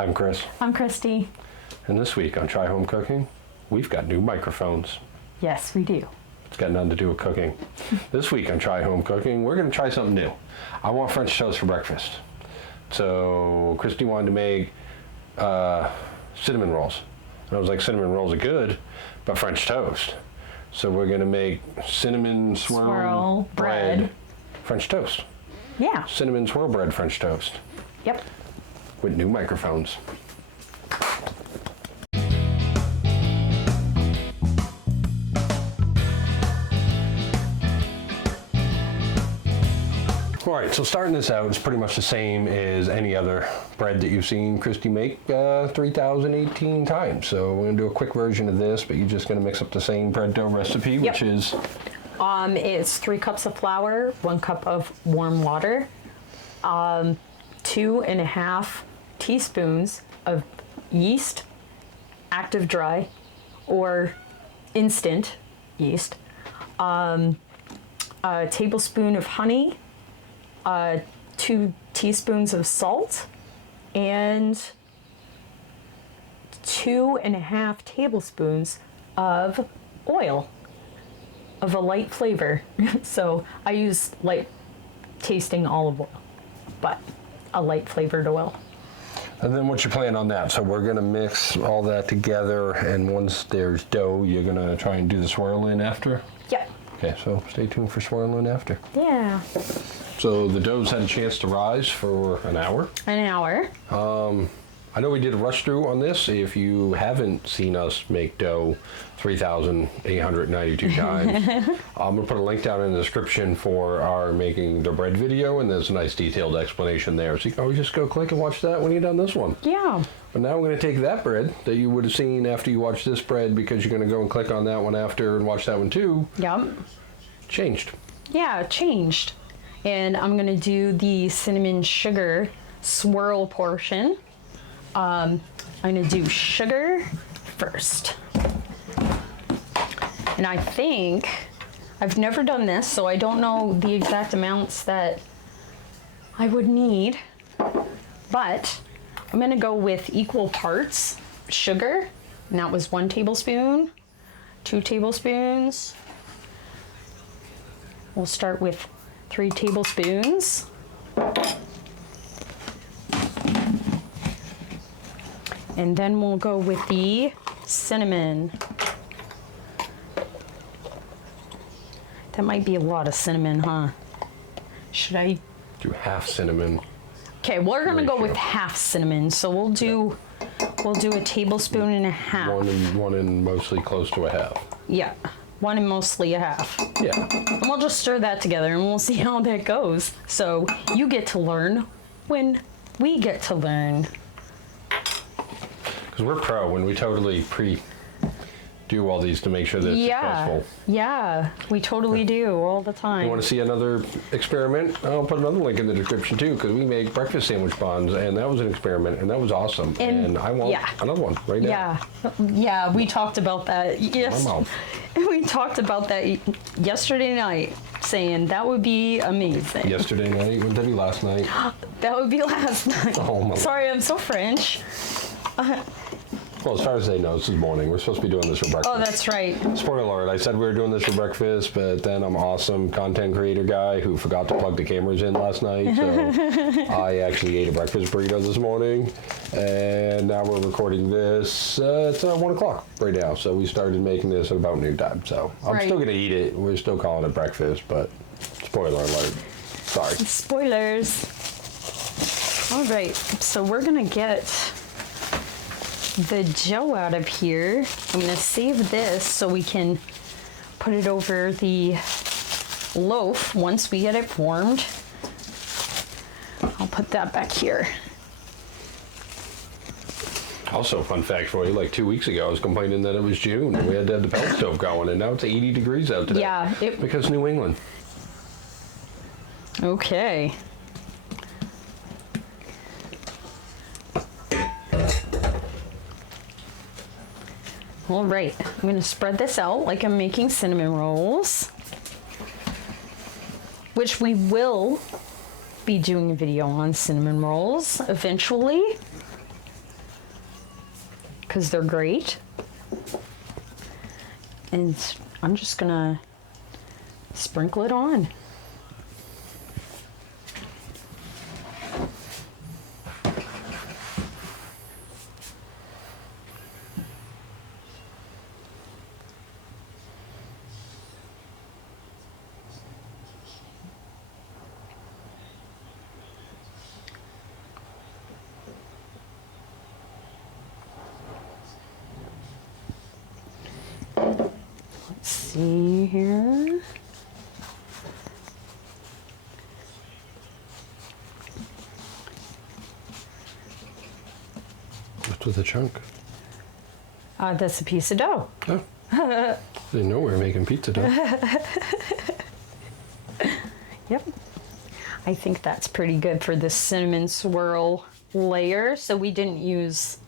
I'm Chris. I'm Christy. And this week on Try Home Cooking, we've got new microphones. Yes, we do. It's got nothing to do with cooking. This week on Try Home Cooking, we're going to try something new. I want French toast for breakfast. So Christy wanted to make cinnamon rolls. And I was like, cinnamon rolls are good, but French toast. So we're going to make cinnamon-swirl bread French toast. Yeah. Cinnamon-swirl bread French toast. Yep. With new microphones. All right, so starting this out is pretty much the same as any other bread that you've seen Christy make 3,018 times. So we're gonna do a quick version of this, but you're just gonna mix up the same bread dough recipe, which is? It's 3 cups of flour, 1 cup of warm water, 2.5 teaspoons of yeast, active dry or instant yeast, a tablespoon of honey, 2 teaspoons of salt, and 2.5 tablespoons of oil of a light flavor. So I use light tasting olive oil, but a light flavored oil. And then what's your plan on that? So we're gonna mix all that together, and once there's dough, you're gonna try and do the swirl in after? Yep. Okay, so stay tuned for swirling after. Yeah. So the dough's had a chance to rise for an hour. An hour. I know we did a rush through on this. If you haven't seen us make dough 3,892 times, I'm gonna put a link down in the description for our making the bread video, and there's a nice detailed explanation there. So you can always just go click and watch that when you're done this one. Yeah. But now we're gonna take that bread that you would have seen after you watched this bread, because you're gonna go and click on that one after and watch that one too. Yep. Changed. Yeah, changed. And I'm gonna do the cinnamon sugar swirl portion. I'm gonna do sugar first. And I think, I've never done this, so I don't know the exact amounts that I would need, but I'm gonna go with equal parts sugar, and that was 1 tablespoon, 2 tablespoons. We'll start with 3 tablespoons. And then we'll go with the cinnamon. That might be a lot of cinnamon, huh? Should I do half cinnamon? Okay, we're gonna go with half cinnamon. So we'll do a tablespoon and a half. One and mostly close to a half. Yeah, 1 and mostly a half. Yeah. And we'll just stir that together and we'll see how that goes. So you get to learn when we get to learn. Because we're pro when we totally do all these to make sure that it's successful. Yeah, we totally do all the time. You want to see another experiment? I'll put another link in the description too, because we make breakfast sandwich buns, and that was an experiment, and that was awesome. And I want another one right now. Yeah, we talked about that. Yes, we talked about that yesterday night, saying that would be amazing. Yesterday night? What did I do last night? That would be last night. Oh my. Sorry, I'm so French. Well, as far as they know, this is morning. We're supposed to be doing this for breakfast. Oh, that's right. Spoiler alert, I said we were doing this for breakfast, but then I'm awesome content creator guy who forgot to plug the cameras in last night, so I actually ate a breakfast burrito this morning, and now we're recording this. It's 1 o'clock right now, so we started making this at about noontime, so I'm still going to eat it. We're still calling it breakfast, but spoiler alert. Sorry. Spoilers. All right, so we're going to get the dough out of here. I'm going to save this so we can put it over the loaf once we get it formed. I'll put that back here. Also, fun fact for you, like 2 weeks ago, I was complaining that it was June and we had to have the pellet stove going, and now it's 80 degrees out today. Yeah. Because New England. Okay. All right, I'm gonna spread this out like I'm making cinnamon rolls, which we will be doing a video on cinnamon rolls eventually. because they're great. And I'm just gonna sprinkle it on. Let's see here. What's with the chunk? That's a piece of dough. Oh. Didn't know we were making pizza dough. Yep. I think that's pretty good for the cinnamon swirl layer. So we didn't use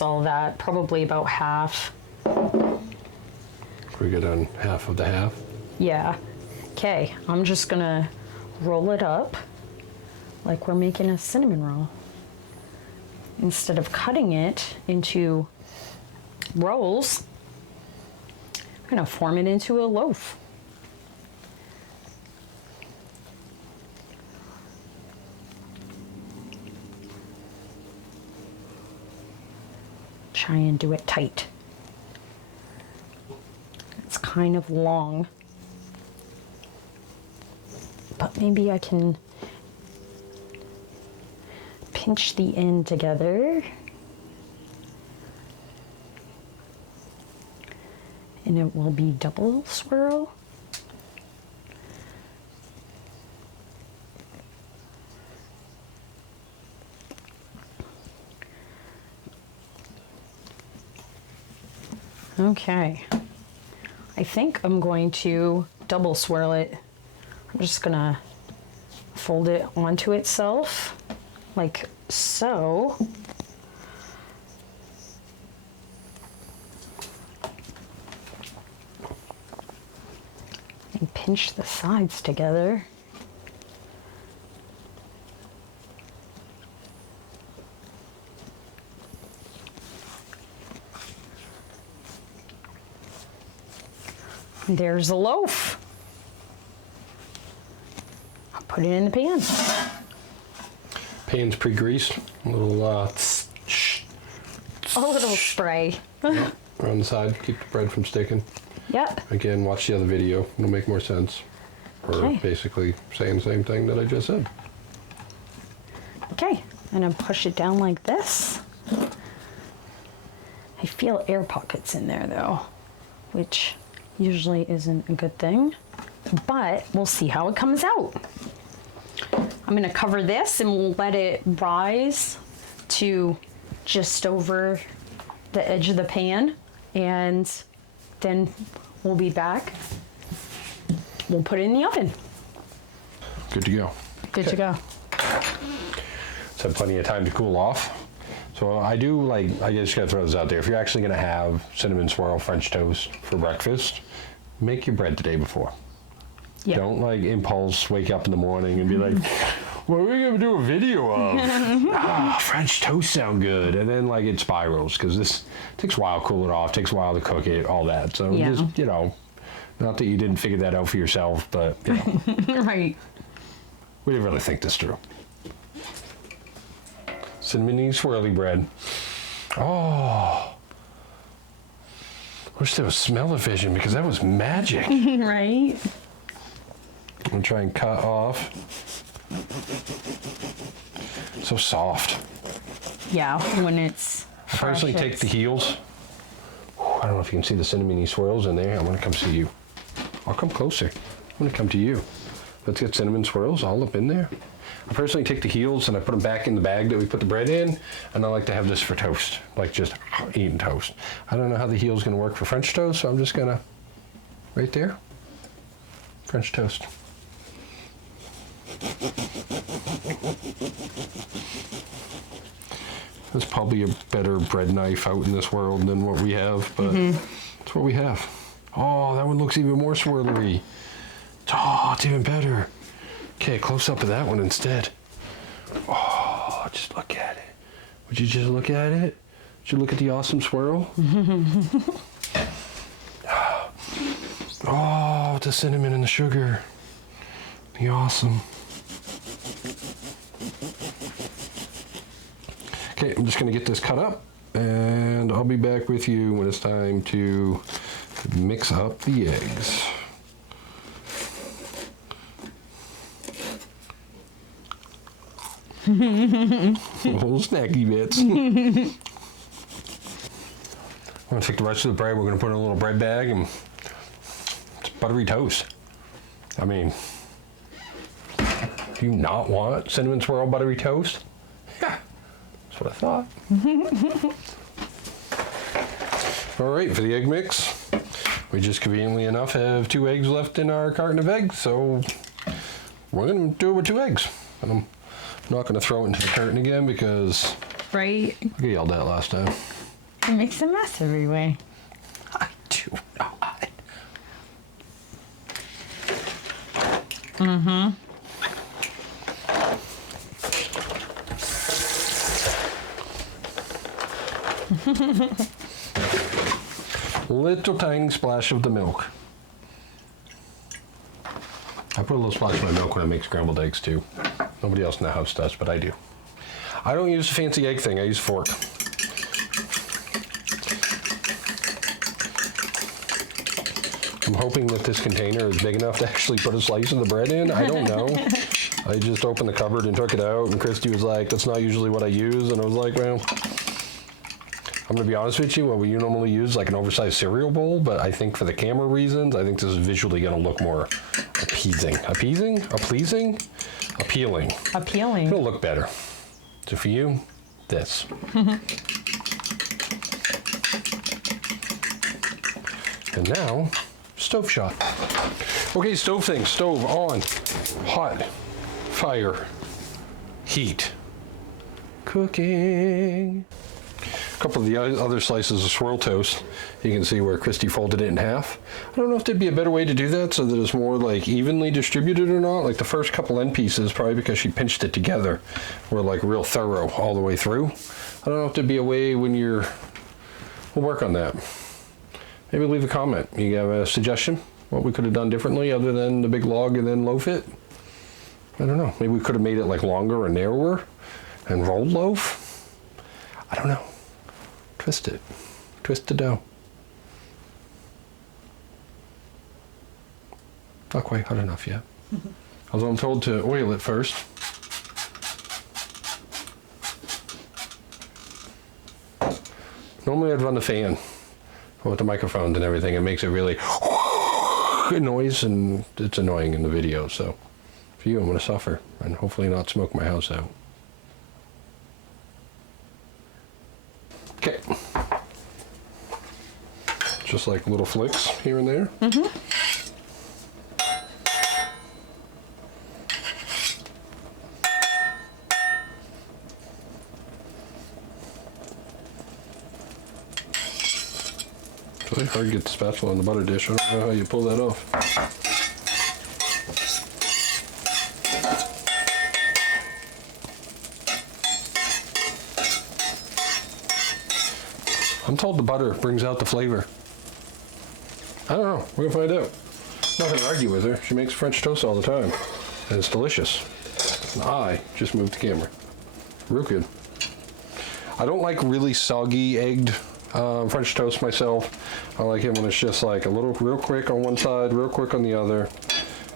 all that, probably about half. We get on half of the half. Yeah. Okay, I'm just gonna roll it up like we're making a cinnamon roll. Instead of cutting it into rolls, I'm gonna form it into a loaf. Try and do it tight. It's kind of long, but maybe I can pinch the end together and it will be double swirl. Okay, I think I'm going to double swirl it. I'm just gonna fold it onto itself like so. And pinch the sides together. There's a loaf. I'll put it in the pan. Pan's pre-greased. A little A little spray. around the side, keep the bread from sticking. Yep. Again, watch the other video. It'll make more sense. Or Okay. basically saying the same thing that I just said. Okay, and then push it down like this. I feel air pockets in there though, which usually isn't a good thing, but we'll see how it comes out. I'm gonna cover this and we'll let it rise to just over the edge of the pan, and then we'll be back. We'll put it in the oven. Good to go. Good to go. It's had plenty of time to cool off. So I do I just gotta throw this out there. If you're actually gonna have Cinnamon-Swirl French Toast for breakfast, make your bread the day before. Yep. Don't impulse wake up in the morning and be like, what are we gonna do a video of? French toast sound good. And then it spirals, because this takes a while to cool it off, takes a while to cook it, all that. So Yeah. just, not that you didn't figure that out for yourself, but Right. we didn't really think this through. Cinnamony swirly bread. Oh. Wish there was smell-o-vision, because that was magic. Right. I'm gonna try and cut off. So soft. Yeah, when it's I personally take the heels. I don't know if you can see the cinnamony swirls in there. I'm gonna come see you. I'll come closer. I'm gonna come to you. Let's get cinnamon swirls all up in there. I personally take the heels and I put them back in the bag that we put the bread in, and I like to have this for toast, just eating toast. I don't know how the heel's gonna work for French toast, so I'm just gonna, right there, French toast. There's probably a better bread knife out in this world than what we have, but it's what we have. Oh, that one looks even more swirlery. Oh, it's even better. Okay, close up of that one instead. Oh, just look at it. Would you just look at it? Did you look at the awesome swirl? Oh, the cinnamon and the sugar. The awesome. Okay, I'm just gonna get this cut up and I'll be back with you when it's time to mix up the eggs. Little snacky bits. I'm gonna take the rest of the bread, we're gonna put it in a little bread bag and it's buttery toast. I mean, do you not want cinnamon swirl buttery toast? Yeah, that's what I thought. All right, for the egg mix, we just conveniently enough have 2 eggs left in our carton of eggs, so we're gonna do it with 2 eggs. And I'm not gonna throw it into the carton again because Right? I got yelled at last time. It makes a mess everywhere. I do not. Little tiny splash of the milk. I put a little splash of my milk when I make scrambled eggs too. Nobody else in the house does, but I do. I don't use a fancy egg thing, I use a fork. I'm hoping that this container is big enough to actually put a slice of the bread in. I don't know. I just opened the cupboard and took it out, and Christy was like, that's not usually what I use. And I was like, well, I'm gonna be honest with you, what we normally use like an oversized cereal bowl, but I think for the camera reasons, I think this is visually gonna look more appeasing. Appeasing? Appeasing? Appealing. Appealing. It'll look better. So for you, this. And now, stove shot. Okay, stove thing. Stove on. Hot. Fire. Heat. Cooking. A couple of the other slices of swirl toast. You can see where Christy folded it in half. I don't know if there'd be a better way to do that so that it's more like evenly distributed or not. Like the first couple end pieces, probably because she pinched it together, were like real thorough all the way through. I don't know if there'd be a way when you're, we'll work on that. Maybe leave a comment. You have a suggestion? What we could have done differently other than the big log and then loaf it? I don't know. Maybe we could have made it like longer or narrower and rolled loaf? I don't know. Twist it. Twist the dough. Not quite hot enough yet. Although I'm told to oil it first. Normally I'd run the fan with the microphones and everything. It makes it really noise and it's annoying in the video. So for you, I'm going to suffer and hopefully not smoke my house out. Okay. Just like little flicks here and there. It's really hard to get the spatula on the butter dish. I don't know how you pull that off. I'm told the butter brings out the flavor. I don't know. We're gonna find out. I'm not gonna argue with her. She makes French toast all the time, and it's delicious. And I just moved the camera. Real good. I don't like really soggy egged French toast myself. I like it when it's just like a little, real quick on one side, real quick on the other.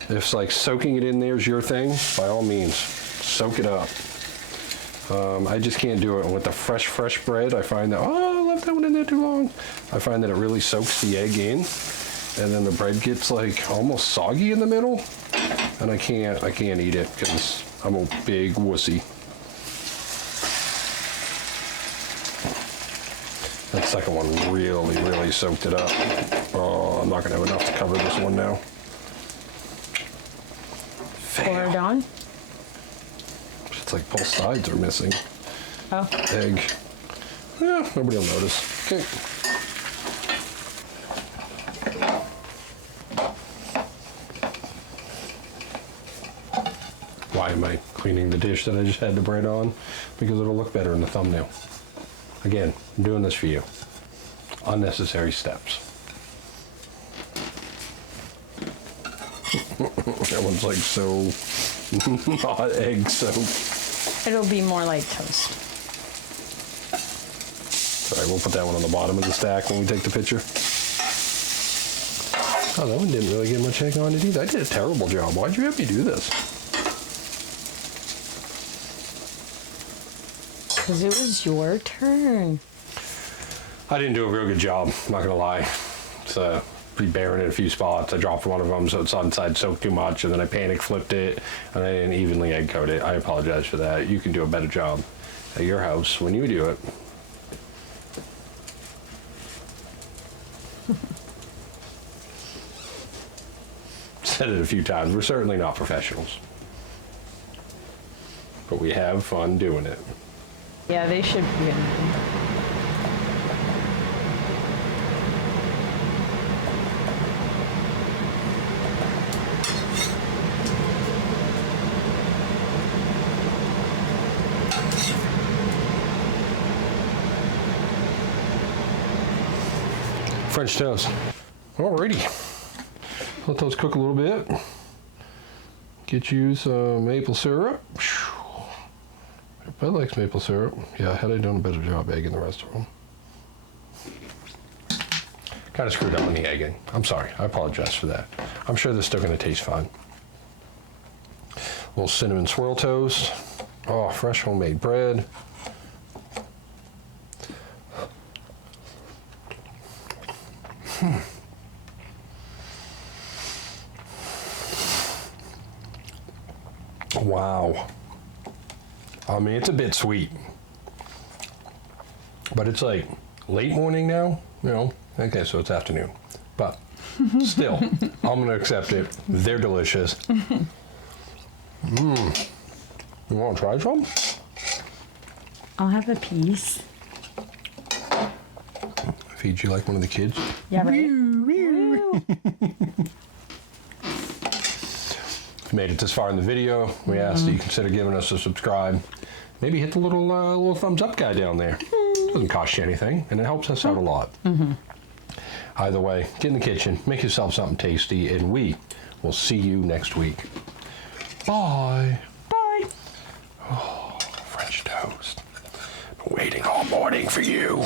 If it's like soaking it in there is your thing, by all means, soak it up. I just can't do it with the fresh bread. I find that, oh, I left that one in there too long. I find that it really soaks the egg in, and then the bread gets like almost soggy in the middle, and I can't eat it because I'm a big wussy. That second one really soaked it up. Oh, I'm not gonna have enough to cover this one now. Pour it on. It's like both sides are missing. Oh. Egg. Yeah, nobody will notice. Okay. Why am I cleaning the dish that I just had the bread on? Because it'll look better in the thumbnail. Again, I'm doing this for you. Unnecessary steps. That one's like so not egg soaked. It'll be more like toast. All right, we'll put that one on the bottom of the stack when we take the picture. Oh, that one didn't really get much egg on it either. I did a terrible job. Why'd you have me do this? Because it was your turn. I didn't do a real good job, not gonna lie. It's pretty barren in a few spots. I dropped one of them, so it's inside soaked too much, and then I panic flipped it, and I didn't evenly egg coat it. I apologize for that. You can do a better job at your house when you do it. Said it a few times. We're certainly not professionals, but we have fun doing it. Yeah, they should be. French toast. Alrighty. Let those cook a little bit. Get you some maple syrup. Everybody likes maple syrup. Yeah, had I done a better job egging the rest of them. Kind of screwed up on the egging. I'm sorry. I apologize for that. I'm sure they're still going to taste fine. A little cinnamon swirl toast. Oh, fresh homemade bread. Wow. I mean, it's a bit sweet, but it's like late morning now, you know. Okay, so it's afternoon, but still, I'm gonna accept it. They're delicious. You want to try some? I'll have a piece. Feed you like one of the kids. Yeah, right. If you made it this far in the video, we ask that you consider giving us a subscribe. Maybe hit the little thumbs up guy down there. Doesn't cost you anything, and it helps us out a lot. Either way, get in the kitchen, make yourself something tasty, and we will see you next week. Bye. Bye. Oh, French toast. Been waiting all morning for you.